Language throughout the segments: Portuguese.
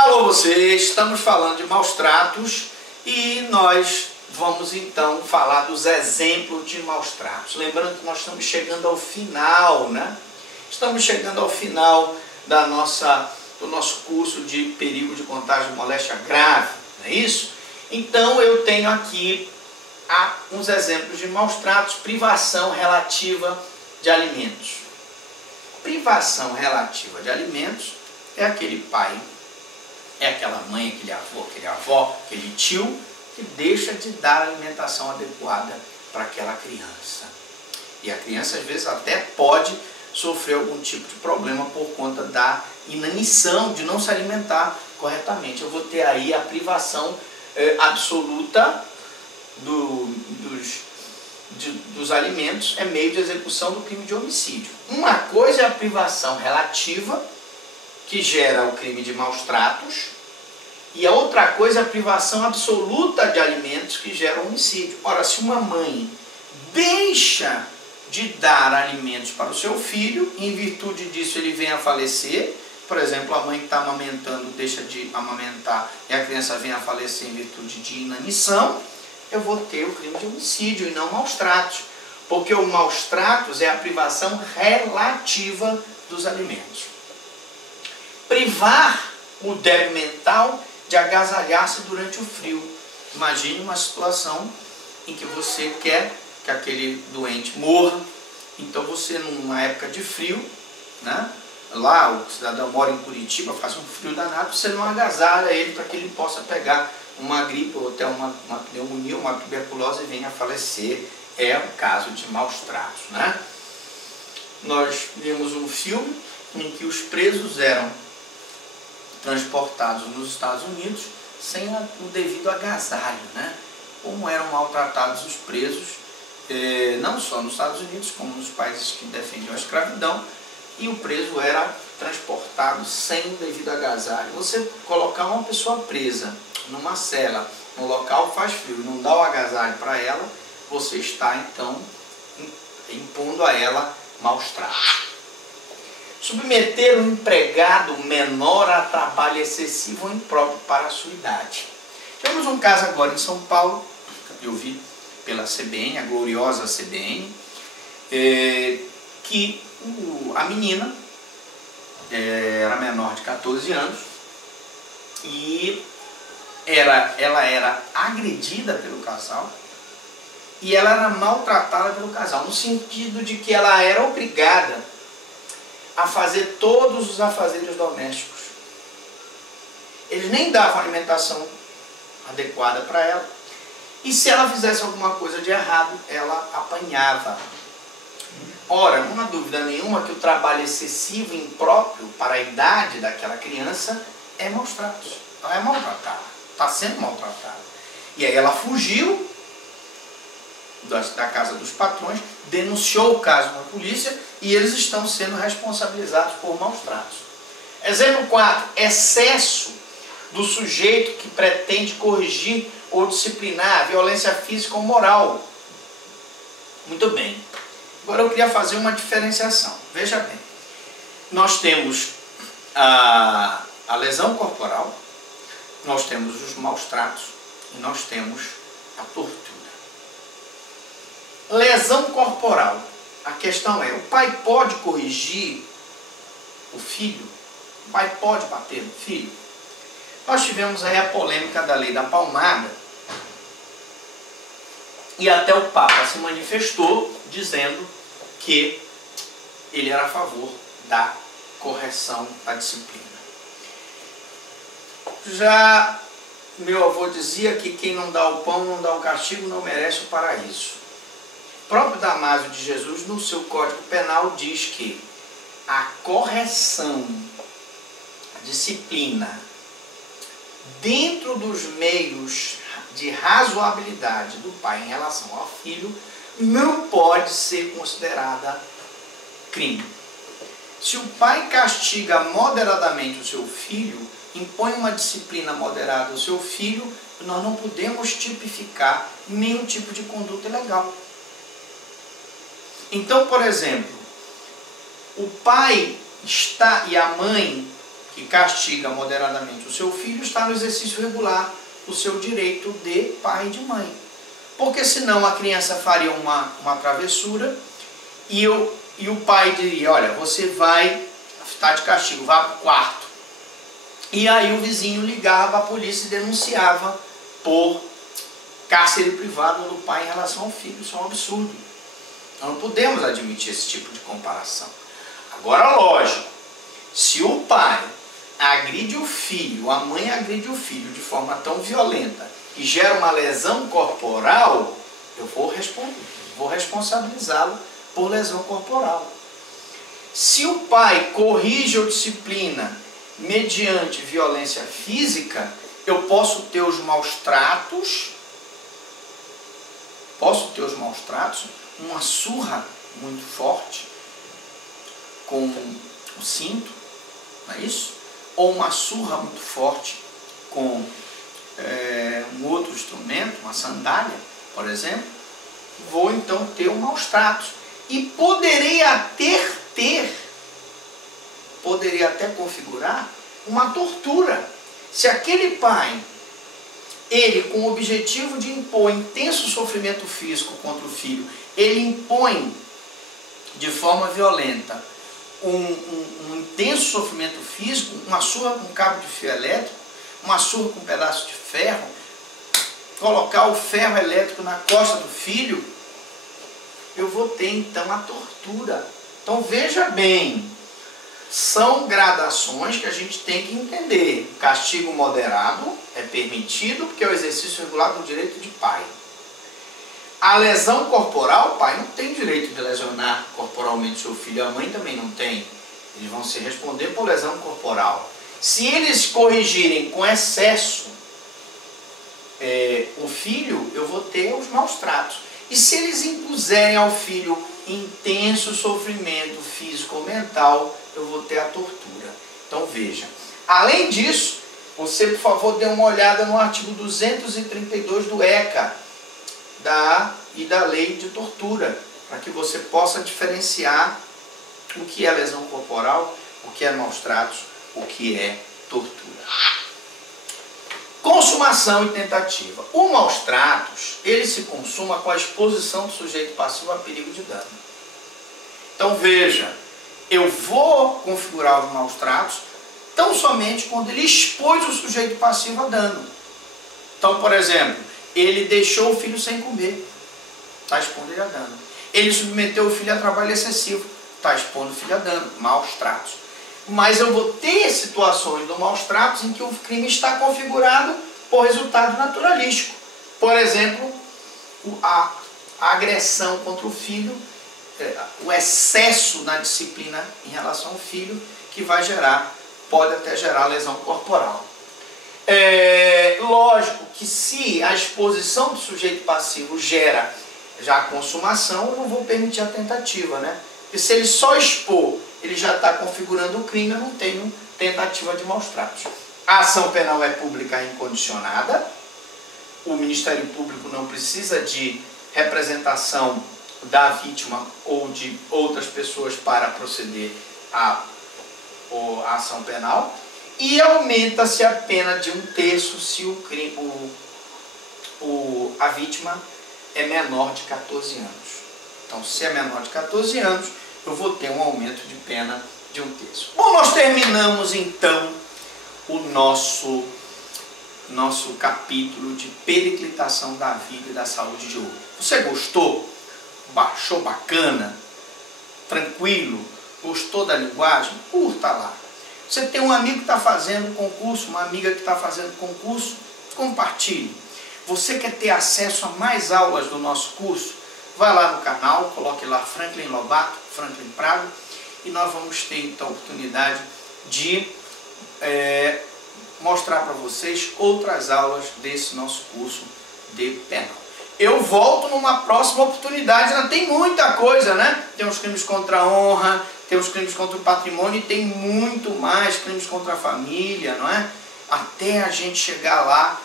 Alô vocês, estamos falando de maus tratos e nós vamos então falar dos exemplos de maus tratos. Lembrando que nós estamos chegando ao final, né? Estamos chegando ao final do nosso curso de perigo de contágio de moléstia grave, não é isso? Então eu tenho aqui uns exemplos de maus tratos. Privação relativa de alimentos. Privação relativa de alimentos é aquele pai, é aquela mãe, aquele avô, aquele avó, aquele tio que deixa de dar alimentação adequada para aquela criança. E a criança às vezes até pode sofrer algum tipo de problema por conta da inanição, de não se alimentar corretamente. Eu vou ter aí a privação absoluta dos alimentos, é meio de execução do crime de homicídio. Uma coisa é a privação relativa, que gera o crime de maus tratos, e a outra coisa é a privação absoluta de alimentos, que gera o homicídio. Ora, se uma mãe deixa de dar alimentos para o seu filho, e em virtude disso ele vem a falecer, por exemplo, a mãe que está amamentando deixa de amamentar e a criança vem a falecer em virtude de inanição, eu vou ter o crime de homicídio e não maus tratos, porque o maus tratos é a privação relativa dos alimentos. Privar o débil mental de agasalhar-se durante o frio. Imagine uma situação em que você quer que aquele doente morra, então você numa época de frio, né? Lá o cidadão mora em Curitiba, faz um frio danado, você não agasalha ele para que ele possa pegar uma gripe ou até uma pneumonia, uma tuberculose e venha a falecer. É um caso de maus tratos, né? Nós vimos um filme em que os presos eram transportados nos Estados Unidos sem o devido agasalho, né? Como eram maltratados os presos, não só nos Estados Unidos, como nos países que defendiam a escravidão, e o preso era transportado sem o devido agasalho. Você colocar uma pessoa presa numa cela, no local faz frio, não dá o agasalho para ela, você está então impondo a ela maus tratos. Submeter um empregado menor a trabalho excessivo ou impróprio para a sua idade. Temos um caso agora em São Paulo, eu vi pela CBN, a gloriosa CBN, que a menina era menor de 14 anos e ela era agredida pelo casal e ela era maltratada pelo casal, no sentido de que ela era obrigada a fazer todos os afazeres domésticos. Eles nem davam alimentação adequada para ela. E se ela fizesse alguma coisa de errado, ela apanhava. Ora, não há dúvida nenhuma que o trabalho excessivo e impróprio para a idade daquela criança é maus tratos. Ela é maltratada, está sendo maltratada. E aí ela fugiu da casa dos patrões, denunciou o caso na polícia e eles estão sendo responsabilizados por maus tratos. Exemplo 4. Excesso do sujeito que pretende corrigir ou disciplinar, violência física ou moral. Muito bem. Agora eu queria fazer uma diferenciação. Veja bem. Nós temos a lesão corporal, nós temos os maus tratos e nós temos a tortura. Lesão corporal. A questão é, o pai pode corrigir o filho? O pai pode bater no filho? Nós tivemos aí a polêmica da lei da palmada e até o Papa se manifestou dizendo que ele era a favor da correção da disciplina. Já meu avô dizia que quem não dá o pão, não dá o castigo, não merece o paraíso. O próprio Damásio de Jesus, no seu Código Penal, diz que a correção, a disciplina, dentro dos meios de razoabilidade do pai em relação ao filho, não pode ser considerada crime. Se o pai castiga moderadamente o seu filho, impõe uma disciplina moderada ao seu filho, nós não podemos tipificar nenhum tipo de conduta ilegal. Então, por exemplo, o pai está e a mãe que e castiga moderadamente o seu filho, está no exercício regular do seu direito de pai e de mãe. Porque senão a criança faria uma travessura e o pai diria, olha, você vai estar de castigo, vá para o quarto. E aí o vizinho ligava à polícia e denunciava por cárcere privado do pai em relação ao filho. Isso é um absurdo. Nós não podemos admitir esse tipo de comparação. Agora, lógico, se o pai agride o filho, a mãe agride o filho de forma tão violenta e gera uma lesão corporal, eu vou responsabilizá-lo por lesão corporal. Se o pai corrige ou disciplina mediante violência física, eu posso ter os maus tratos, uma surra muito forte com o cinto, não é isso? Ou uma surra muito forte com um outro instrumento, uma sandália, por exemplo, vou então ter um maus tratos. E poderia até configurar uma tortura. Se aquele pai, ele com o objetivo de impor intenso sofrimento físico contra o filho, ele impõe de forma violenta um intenso sofrimento físico, uma surra com cabo de fio elétrico, uma surra com um pedaço de ferro, colocar o ferro elétrico na costa do filho, eu vou ter então a tortura. Então veja bem, são gradações que a gente tem que entender. Castigo moderado é permitido porque é o exercício regular do direito de pai. A lesão corporal, o pai não tem direito de lesionar corporalmente seu filho, a mãe também não tem. Eles vão se responder por lesão corporal. Se eles corrigirem com excesso o filho, eu vou ter os maus tratos. E se eles impuserem ao filho intenso sofrimento físico ou mental, eu vou ter a tortura. Então veja, além disso, você por favor dê uma olhada no artigo 232 do ECA e da lei de tortura, para que você possa diferenciar o que é lesão corporal, o que é maus tratos, o que é tortura. Consumação e tentativa. O maus tratos, ele se consuma com a exposição do sujeito passivo a perigo de dano. Então veja, eu vou configurar os maus tratos tão somente quando ele expôs o sujeito passivo a dano. Então, por exemplo, ele deixou o filho sem comer, está expondo ele a dano. Ele submeteu o filho a trabalho excessivo, está expondo o filho a dano, maus tratos. Mas eu vou ter situações do maus tratos em que o crime está configurado por resultado naturalístico. Por exemplo, a agressão contra o filho, o excesso na disciplina em relação ao filho, que pode até gerar lesão corporal. Lógico que se a exposição do sujeito passivo gera já a consumação, eu não vou permitir a tentativa, né? Porque se ele só expor, ele já está configurando o crime, eu não tenho tentativa de maus tratos. A ação penal é pública incondicionada, o Ministério Público não precisa de representação da vítima ou de outras pessoas para proceder à ação penal, e aumenta-se a pena de 1/3 se a vítima é menor de 14 anos. Então, se é menor de 14 anos, eu vou ter um aumento de pena de 1/3. Bom, nós terminamos então o nosso capítulo de periclitação da vida e da saúde de hoje. Você gostou? Achou bacana? Tranquilo? Gostou da linguagem? Curta lá. Você tem um amigo que está fazendo concurso, uma amiga que está fazendo concurso, compartilhe. Você quer ter acesso a mais aulas do nosso curso? Vai lá no canal, coloque lá Franklin Lobato, Franklin Prado, e nós vamos ter então a oportunidade de mostrar para vocês outras aulas desse nosso curso de penal. Eu volto numa próxima oportunidade, ainda tem muita coisa, né? Tem os crimes contra a honra, tem os crimes contra o patrimônio e tem muito mais, crimes contra a família, não é? Até a gente chegar lá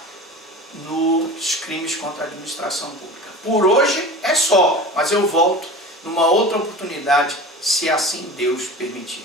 nos crimes contra a administração pública. Por hoje é só, mas eu volto numa outra oportunidade, se assim Deus permitir.